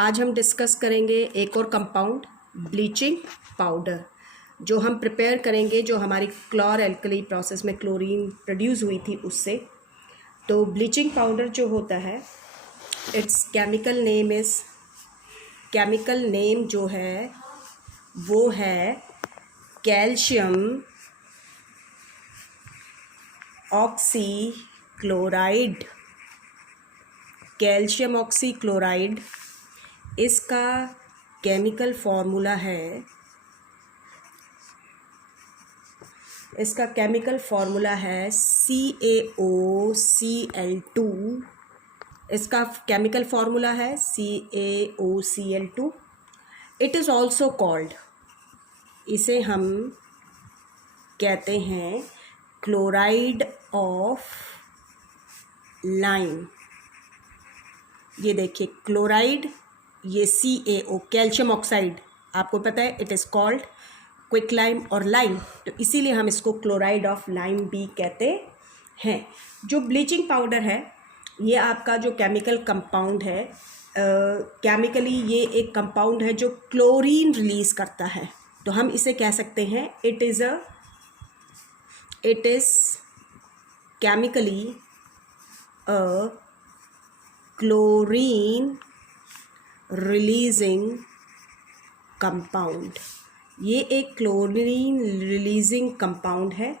आज हम डिस्कस करेंगे एक और कंपाउंड ब्लीचिंग पाउडर जो हम प्रिपेयर करेंगे, जो हमारी क्लोर एल्कली प्रोसेस में क्लोरीन प्रोड्यूस हुई थी उससे। तो ब्लीचिंग पाउडर जो होता है, इट्स केमिकल नेम जो है वो है कैल्शियम ऑक्सीक्लोराइड। कैल्शियम ऑक्सीक्लोराइड इसका केमिकल फॉर्मूला है, CaOCl2। इसका केमिकल फॉर्मूला है CaOCl2। It is also called, इसे हम कहते हैं क्लोराइड ऑफ लाइम। ये देखिए क्लोराइड, ये CaO कैल्शियम ऑक्साइड, आपको पता है it is called quick lime और लाइम, तो इसीलिए हम इसको क्लोराइड ऑफ लाइम भी कहते हैं। जो ब्लीचिंग पाउडर है ये आपका जो केमिकल कंपाउंड है, केमिकली ये एक कंपाउंड है जो क्लोरीन रिलीज़ करता है, तो हम इसे कह सकते हैं it is chemically a chlorine releasing compound. ये एक क्लोरीन रिलीजिंग कंपाउंड है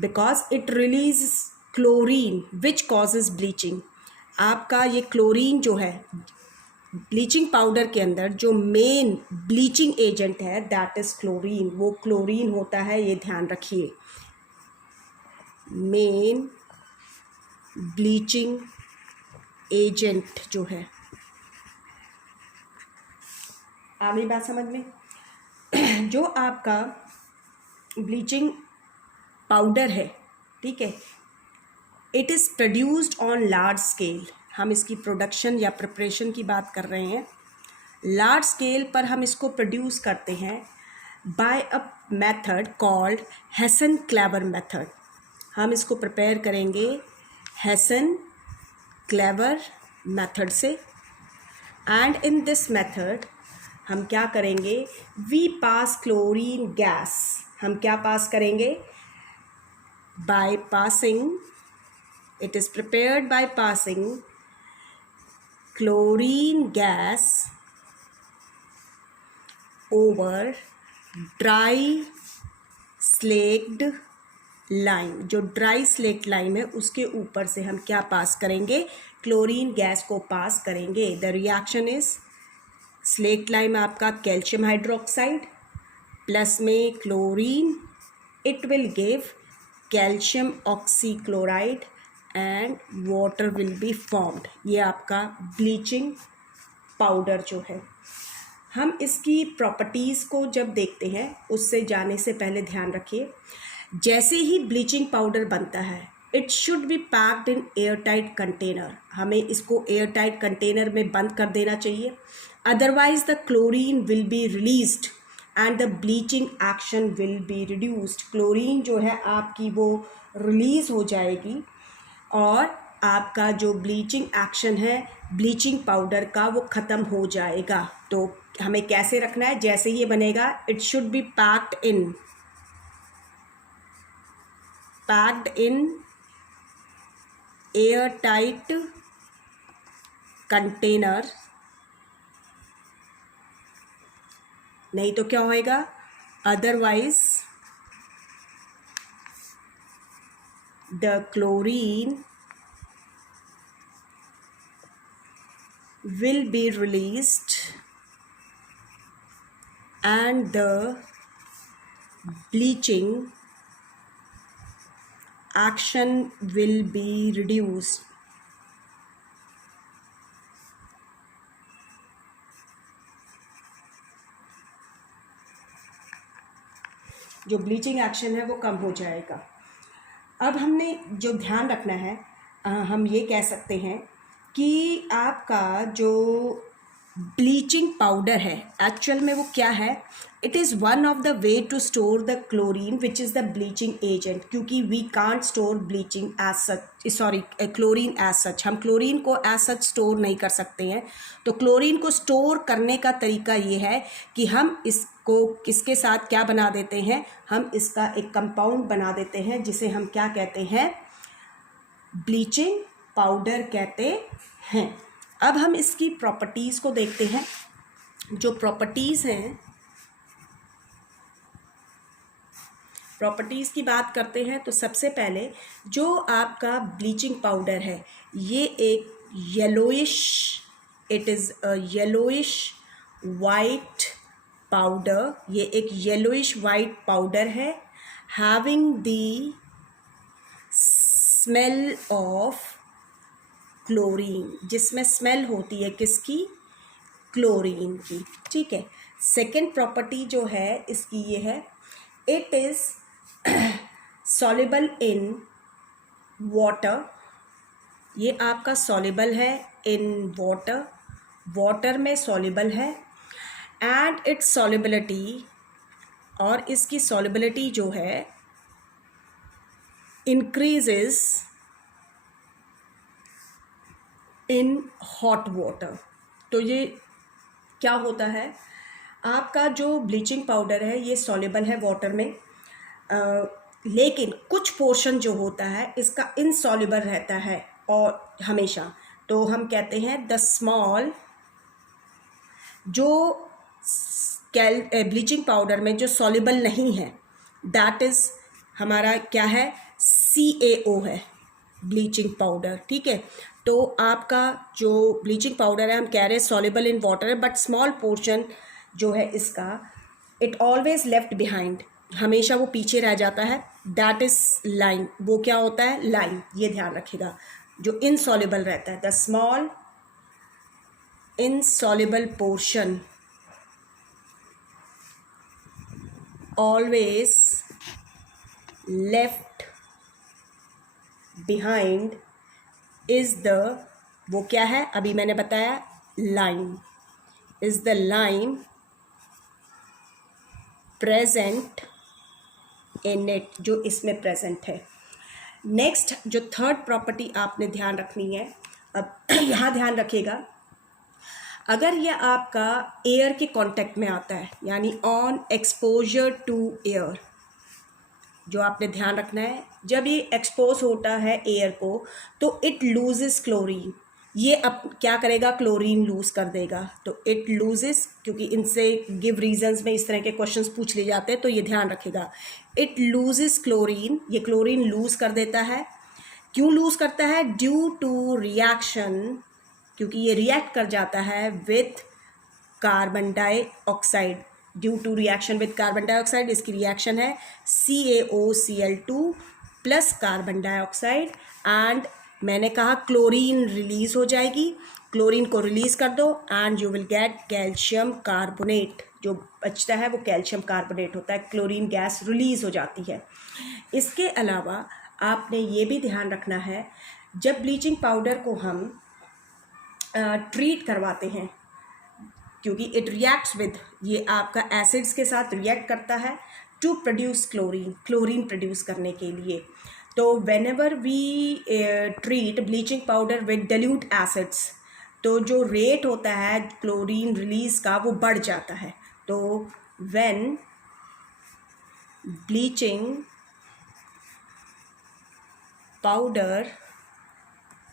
because it release chlorine which causes bleaching. आपका ये क्लोरीन जो है ब्लीचिंग पाउडर के अंदर जो मेन ब्लीचिंग एजेंट है दैट इज़ क्लोरीन, वो क्लोरीन होता है, ये ध्यान रखिए। मेन ब्लीचिंग एजेंट जो है, आ गई बात समझ में? जो आपका ब्लीचिंग पाउडर है, ठीक है, it is produced on large scale. हम इसकी प्रोडक्शन या प्रिपरेशन की बात कर रहे हैं। लार्ज स्केल पर हम इसको प्रोड्यूस करते हैं by a method called Hasenclever method. हम इसको प्रिपेयर करेंगे हेसन-क्लेवर मेथड से। एंड इन दिस मेथड हम क्या करेंगे, वी पास क्लोरीन गैस। हम क्या पास करेंगे? By passing, it is prepared by passing chlorine gas over dry slaked lime. जो ड्राई स्लेक्ट लाइम है उसके ऊपर से हम क्या पास करेंगे? क्लोरीन गैस को पास करेंगे। The reaction is slaked lime आपका कैल्शियम हाइड्रोक्साइड प्लस में chlorine, it will give calcium oxychloride and water will be formed. ये आपका ब्लीचिंग पाउडर जो है। हम इसकी प्रॉपर्टीज़ को जब देखते हैं उससे जाने से पहले ध्यान रखिए, जैसे ही ब्लीचिंग पाउडर बनता है it should be packed in air tight container. हमें इसको एयर टाइट कंटेनर में बंद कर देना चाहिए, otherwise the chlorine will be released and the bleaching action will be reduced. Chlorine जो है आपकी वो रिलीज़ हो जाएगी और आपका जो ब्लीचिंग एक्शन है ब्लीचिंग पाउडर का वो ख़त्म हो जाएगा। तो हमें कैसे रखना है? जैसे ये बनेगा it should be packed in air tight container, नहीं तो क्या होएगा, otherwise the chlorine will be released and the bleaching action will be reduced. जो ब्लीचिंग एक्शन है वो कम हो जाएगा। अब हमने जो ध्यान रखना है, हम ये कह सकते हैं कि आपका जो ब्लीचिंग पाउडर है, एक्चुअल में वो क्या है, it is one of the way to store the chlorine which is the bleaching agent, क्योंकि we can't store bleaching as such, sorry chlorine as such, हम क्लोरीन को एज सच स्टोर नहीं कर सकते हैं। तो क्लोरीन को स्टोर करने का तरीका ये है कि हम इसको किसके साथ क्या बना देते हैं, हम इसका एक कंपाउंड बना देते हैं जिसे हम क्या कहते हैं, ब्लीचिंग पाउडर कहते हैं। अब हम इसकी प्रॉपर्टीज़ को देखते हैं। जो प्रॉपर्टीज़ हैं, प्रॉपर्टीज़ की बात करते हैं तो सबसे पहले जो आपका ब्लीचिंग पाउडर है ये एक yellowish, it is a yellowish white powder, ये एक येलोइश वाइट पाउडर है, having the smell of chlorine, जिसमें स्मेल होती है किसकी, क्लोरीन की। ठीक है। सेकेंड प्रॉपर्टी जो है इसकी ये है, it is soluble in water, ये आपका सॉल्युबल है इन वाटर, वाटर में सॉल्युबल है, एंड इट्स सॉल्युबिलिटी, और इसकी सॉल्युबिलिटी जो है इंक्रीजेस इन हॉट वाटर। तो ये क्या होता है, आपका जो ब्लीचिंग पाउडर है ये सॉल्युबल है वाटर में, लेकिन कुछ पोर्शन जो होता है इसका इनसॉल्युबल रहता है और हमेशा, तो हम कहते हैं द स्मॉल, जो ब्लीचिंग पाउडर में जो सॉल्युबल नहीं है दैट इज़ हमारा क्या है, CaO है ब्लीचिंग पाउडर। ठीक है। तो आपका जो ब्लीचिंग पाउडर है हम कह रहे हैं सॉल्युबल इन वाटर है, बट स्मॉल पोर्शन जो है इसका इट ऑलवेज लेफ्ट बिहाइंड, हमेशा वो पीछे रह जाता है, दैट इज़ लाइम, वो क्या होता है, लाइम, ये ध्यान रखिएगा, जो इनसॉल्युबल रहता है, the small insoluble portion always left behind is the, वो क्या है, अभी मैंने बताया lime, is the lime present in it, जो इसमें प्रेजेंट है। नेक्स्ट जो थर्ड प्रॉपर्टी आपने ध्यान रखनी है, अब यहाँ ध्यान रखिएगा, अगर यह आपका एयर के कांटेक्ट में आता है, यानी ऑन एक्सपोजर टू एयर, जो आपने ध्यान रखना है, जब ये एक्सपोज होता है एयर को तो इट लूजेस क्लोरीन, ये अब क्या करेगा, क्लोरीन लूज़ कर देगा, तो इट लूजेस, क्योंकि इनसे गिव रीजंस में इस तरह के क्वेश्चंस पूछ लिए जाते हैं, तो ये ध्यान रखिएगा, इट लूजेस क्लोरीन, ये क्लोरीन लूज़ कर देता है। क्यों लूज़ करता है, ड्यू टू रिएक्शन, क्योंकि ये रिएक्ट कर जाता है with carbon dioxide, due to reaction with carbon dioxide, इसकी रिएक्शन है CaOCl2 plus carbon dioxide, and मैंने कहा क्लोरीन रिलीज हो जाएगी, क्लोरीन को रिलीज कर दो and you will get calcium carbonate, जो बचता है वो कैल्शियम कार्बोनेट होता है, क्लोरीन गैस रिलीज हो जाती है। इसके अलावा आपने ये भी ध्यान रखना है, जब ब्लीचिंग पाउडर को हम ट्रीट करवाते हैं, क्योंकि इट रिएक्ट्स विद, ये आपका एसिड्स के साथ रिएक्ट करता है to produce chlorine, chlorine produce करने के लिए, तो whenever we treat bleaching powder with dilute acids, तो जो रेट होता है क्लोरीन रिलीज का वो बढ़ जाता है। तो when bleaching powder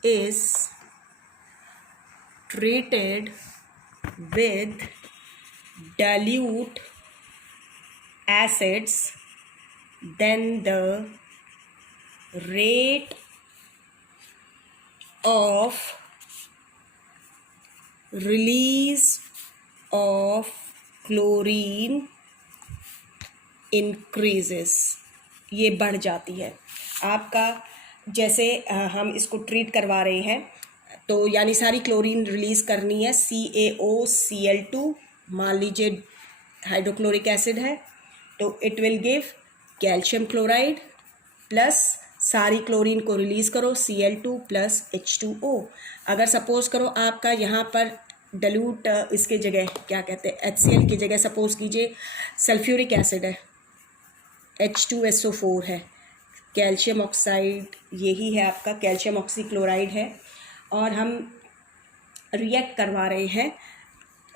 is treated with dilute acids, then the rate of release of chlorine increases, ये बढ़ जाती है आपका। जैसे हम इसको ट्रीट करवा रहे हैं तो यानी सारी क्लोरीन रिलीज़ करनी है, CaOCl2 मान लीजिए हाइड्रोक्लोरिक एसिड है, तो it will give calcium chloride plus सारी क्लोरीन को रिलीज़ करो Cl2 प्लस H2O। अगर सपोज करो आपका यहाँ पर डल्यूट इसके जगह क्या कहते हैं, HCl की जगह सपोज कीजिए सल्फ्यूरिक एसिड है, H2SO4 है, कैल्शियम ऑक्साइड यही है आपका, कैल्शियम ऑक्सीक्लोराइड है, और हम रिएक्ट करवा रहे हैं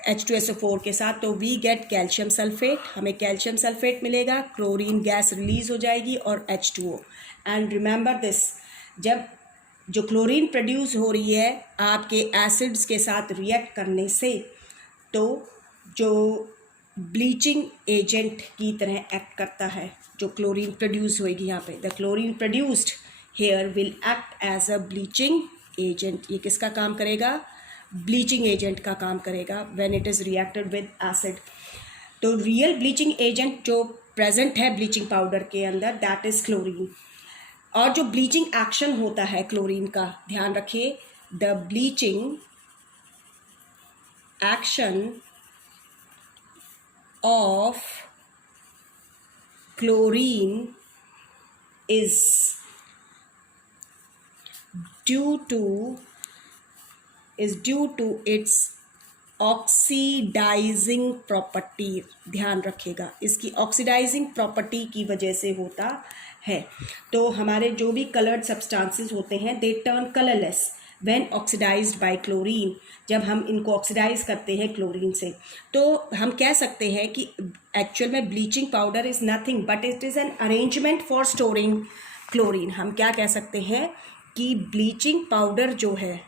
H2SO4 के साथ, तो वी गेट कैल्शियम सल्फेट, हमें कैल्शियम सल्फेट मिलेगा, क्लोरीन गैस रिलीज हो जाएगी और H2O। एंड रिमेंबर दिस, जब जो क्लोरीन प्रोड्यूस हो रही है आपके एसिड्स के साथ रिएक्ट करने से, तो जो ब्लीचिंग एजेंट की तरह एक्ट करता है, जो क्लोरीन प्रोड्यूस होएगी यहाँ पे, the chlorine produced here will act as a bleaching agent. ये किसका काम करेगा? ब्लीचिंग एजेंट का काम करेगा when it is reacted with acid. तो रियल ब्लीचिंग एजेंट जो प्रेजेंट है ब्लीचिंग पाउडर के अंदर, दैट इज़ क्लोरीन। और जो ब्लीचिंग एक्शन होता है क्लोरीन का, ध्यान रखिए, the bleaching action of chlorine is due to its oxidising property. ध्यान रखिएगा, इसकी ऑक्सीडाइजिंग प्रॉपर्टी की वजह से होता है। तो हमारे जो भी कलर्ड सब्सटेंसेस होते हैं, they turn colourless when oxidised by chlorine. जब हम इनको ऑक्सीडाइज करते हैं क्लोरीन से, तो हम कह सकते हैं कि एक्चुअल में bleaching powder is nothing but it is an arrangement for storing chlorine. हम क्या कह सकते हैं कि ब्लीचिंग पाउडर जो है,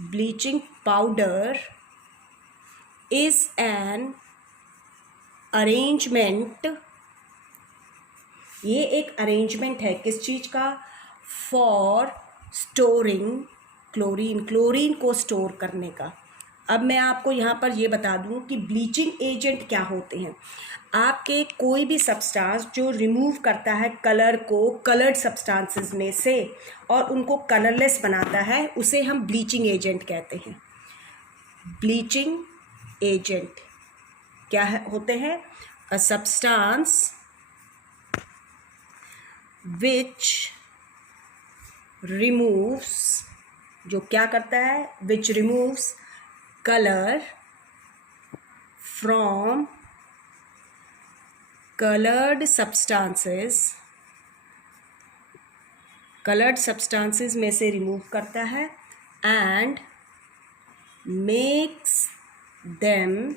bleaching powder is an arrangement, ये एक अरेंजमेंट है किस चीज़ का? फॉर स्टोरिंग क्लोरीन, क्लोरीन को स्टोर करने का। अब मैं आपको यहाँ पर ये बता दूँ कि ब्लीचिंग एजेंट क्या होते हैं। आपके कोई भी सब्सटेंस जो रिमूव करता है कलर को कलर्ड सब्सटेंसेस में से और उनको कलरलेस बनाता है, उसे हम ब्लीचिंग एजेंट कहते हैं। ब्लीचिंग एजेंट क्या होते हैं? अ सब्सटेंस विच रिमूव्स, जो क्या करता है? विच removes colour from colored substances में से रिमूव करता है and makes them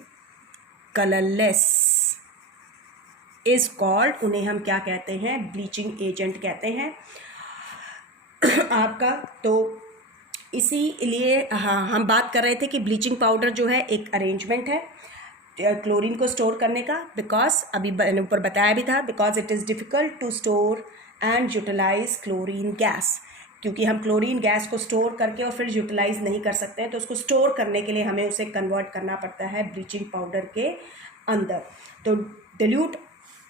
colourless is called, उन्हें हम क्या कहते हैं? ब्लीचिंग एजेंट कहते हैं आपका। तो इसीलिए हाँ, हम बात कर रहे थे कि ब्लीचिंग पाउडर जो है एक अरेंजमेंट है क्लोरीन को स्टोर करने का, बिकॉज अभी मैंने ऊपर बताया भी था, because it is difficult to store and utilise chlorine gas. क्योंकि हम क्लोरीन गैस को स्टोर करके और फिर यूटिलाइज नहीं कर सकते हैं, तो उसको स्टोर करने के लिए हमें उसे कन्वर्ट करना पड़ता है ब्लीचिंग पाउडर के अंदर। तो डिल्यूट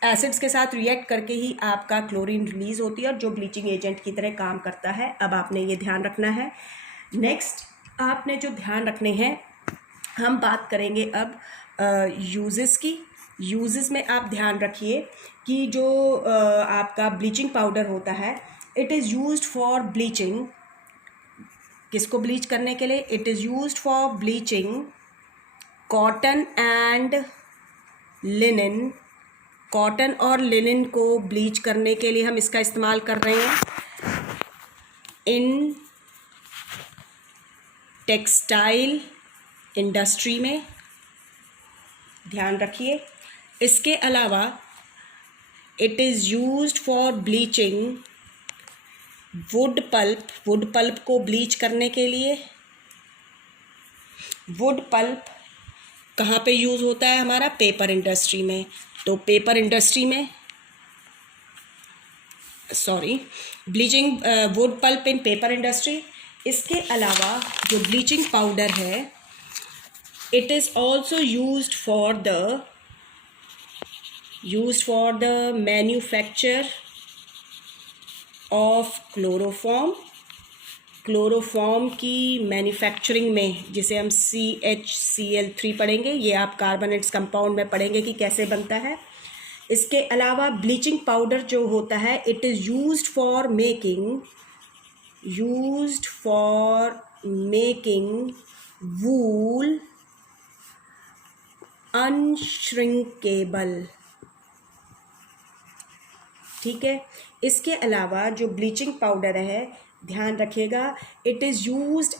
एसिड्स के साथ रिएक्ट करके ही आपका क्लोरीन रिलीज होती है और जो ब्लीचिंग एजेंट की तरह काम करता है। अब आपने ये ध्यान रखना है। नेक्स्ट आपने जो ध्यान रखने हैं, हम बात करेंगे अब यूजेस की। यूजेस में आप ध्यान रखिए कि जो आपका ब्लीचिंग पाउडर होता है, it is used for bleaching, किसको ब्लीच करने के लिए? It is used for bleaching cotton and linen. Cotton और लिनन को ब्लीच करने के लिए हम इसका इस्तेमाल कर रहे हैं इन टेक्सटाइल इंडस्ट्री में, ध्यान रखिए। इसके अलावा it is used for bleaching wood pulp. Wood pulp को ब्लीच करने के लिए, वुड पल्प कहाँ पे यूज़ होता है हमारा? पेपर इंडस्ट्री में। तो पेपर इंडस्ट्री में ब्लीचिंग वुड पल्प इन पेपर इंडस्ट्री। इसके अलावा जो ब्लीचिंग पाउडर है, it is also used for the manufacture of chloroform। Chloroform की मैन्युफैक्चरिंग में, जिसे हम CHCl3 पढ़ेंगे, ये आप कार्बोनेट्स कंपाउंड में पढ़ेंगे कि कैसे बनता है। इसके अलावा ब्लीचिंग पाउडर जो होता है, it is used for making wool unshrinkable. ठीक है। इसके अलावा जो ब्लीचिंग पाउडर है, ध्यान रखिएगा, it is used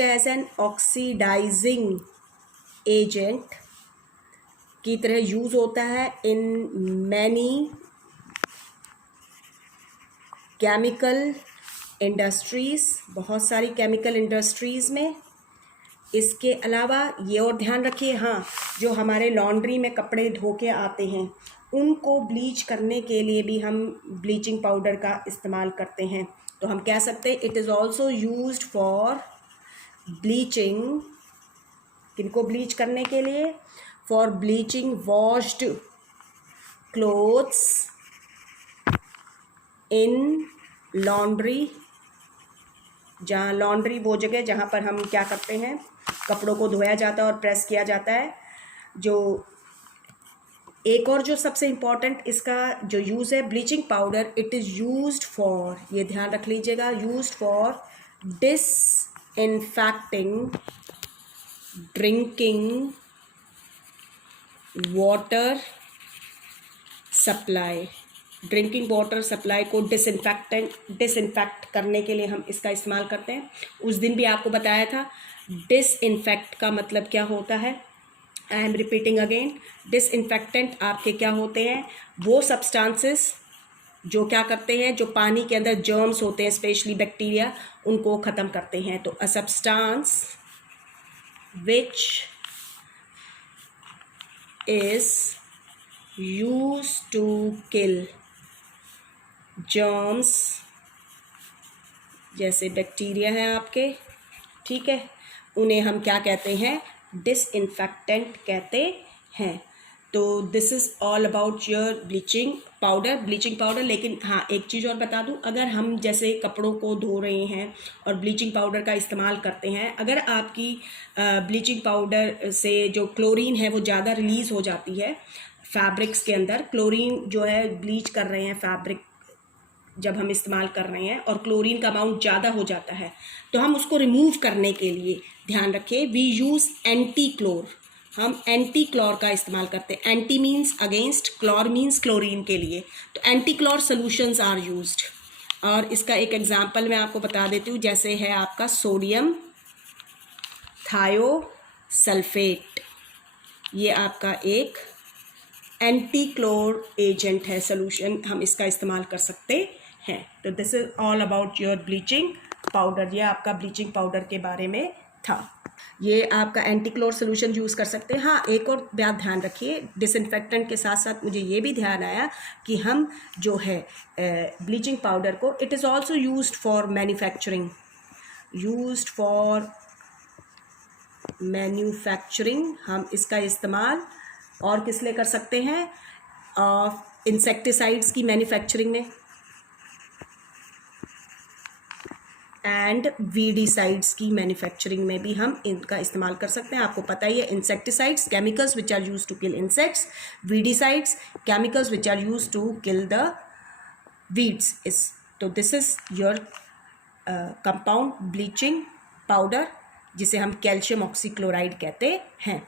as an oxidising agent की तरह यूज़ होता है इन मैनी केमिकल इंडस्ट्रीज़, बहुत सारी केमिकल इंडस्ट्रीज़ में। इसके अलावा ये और ध्यान रखिए, हाँ, जो हमारे लॉन्ड्री में कपड़े धो के आते हैं उनको ब्लीच करने के लिए भी हम ब्लीचिंग पाउडर का इस्तेमाल करते हैं। तो हम कह सकते हैं it is also used for bleaching, किनको ब्लीच करने के लिए, for bleaching washed clothes in laundry. जहाँ लॉन्ड्री वो जगह जहाँ पर हम क्या करते हैं, कपड़ों को धोया जाता है और प्रेस किया जाता है। जो एक और जो सबसे इम्पॉर्टेंट इसका जो यूज़ है bleaching powder, it is used for, ये ध्यान रख लीजिएगा, used for disinfecting drinking water supply. Drinking water supply को डिसइंफेक्ट करने के लिए हम इसका इस्तेमाल करते हैं। उस दिन भी आपको बताया था डिसइंफेक्ट का मतलब क्या होता है। I am repeating again, disinfectant आपके क्या होते हैं, वो सब्सटेंसेस जो क्या करते हैं, जो पानी के अंदर जर्म्स होते हैं, स्पेशली बैक्टीरिया, उनको ख़त्म करते हैं। तो a substance which is used to kill germs, जैसे बैक्टीरिया हैं आपके, ठीक है, उन्हें हम क्या कहते हैं, डिसइंफेक्टेंट कहते हैं। तो this is all about your bleaching powder. लेकिन हाँ, एक चीज़ और बता दूँ, अगर हम जैसे कपड़ों को धो रहे हैं और ब्लीचिंग पाउडर का इस्तेमाल करते हैं, अगर आपकी ब्लीचिंग पाउडर से जो क्लोरीन है वो ज़्यादा रिलीज़ हो जाती है फैब्रिक्स के अंदर, क्लोरीन जो है ब्लीच कर रहे हैं फैब्रिक जब हम इस्तेमाल कर रहे हैं और क्लोरीन का अमाउंट ज़्यादा हो जाता है, तो हम उसको रिमूव करने के लिए ध्यान रखें, वी यूज़ एंटी क्लोर, हम एंटी क्लोर का इस्तेमाल करते हैं। Anti means against, chlor means chlorine के लिए, तो anti chlor solutions are used. और इसका एक एग्जांपल मैं आपको बता देती हूँ, जैसे है आपका सोडियम थायोसल्फेट, ये आपका एक एंटी क्लोर एजेंट है, सोल्यूशन, हम इसका इस्तेमाल कर सकते हैं। तो this is all about your bleaching powder, ये आपका ब्लीचिंग पाउडर के बारे में था। ये आपका एंटी क्लोर सोल्यूशन यूज़ कर सकते हैं। हाँ, एक और बात ध्यान रखिए, डिसइंफेक्टेंट के साथ साथ मुझे ये भी ध्यान आया कि हम जो है ब्लीचिंग पाउडर को, it is also used for manufacturing, हम इसका इस्तेमाल और किस लिए कर सकते हैं, इंसेक्टिसाइड्स की मैन्युफैक्चरिंग में एंड वीडिसाइड्स की मैन्युफैक्चरिंग में भी हम इनका इस्तेमाल कर सकते हैं। आपको पता ही है, insecticides chemicals which are used to kill insects, weedicides chemicals which are used to kill the weeds. तो this is your compound bleaching powder, जिसे हम कैल्शियम ऑक्सीक्लोराइड कहते हैं।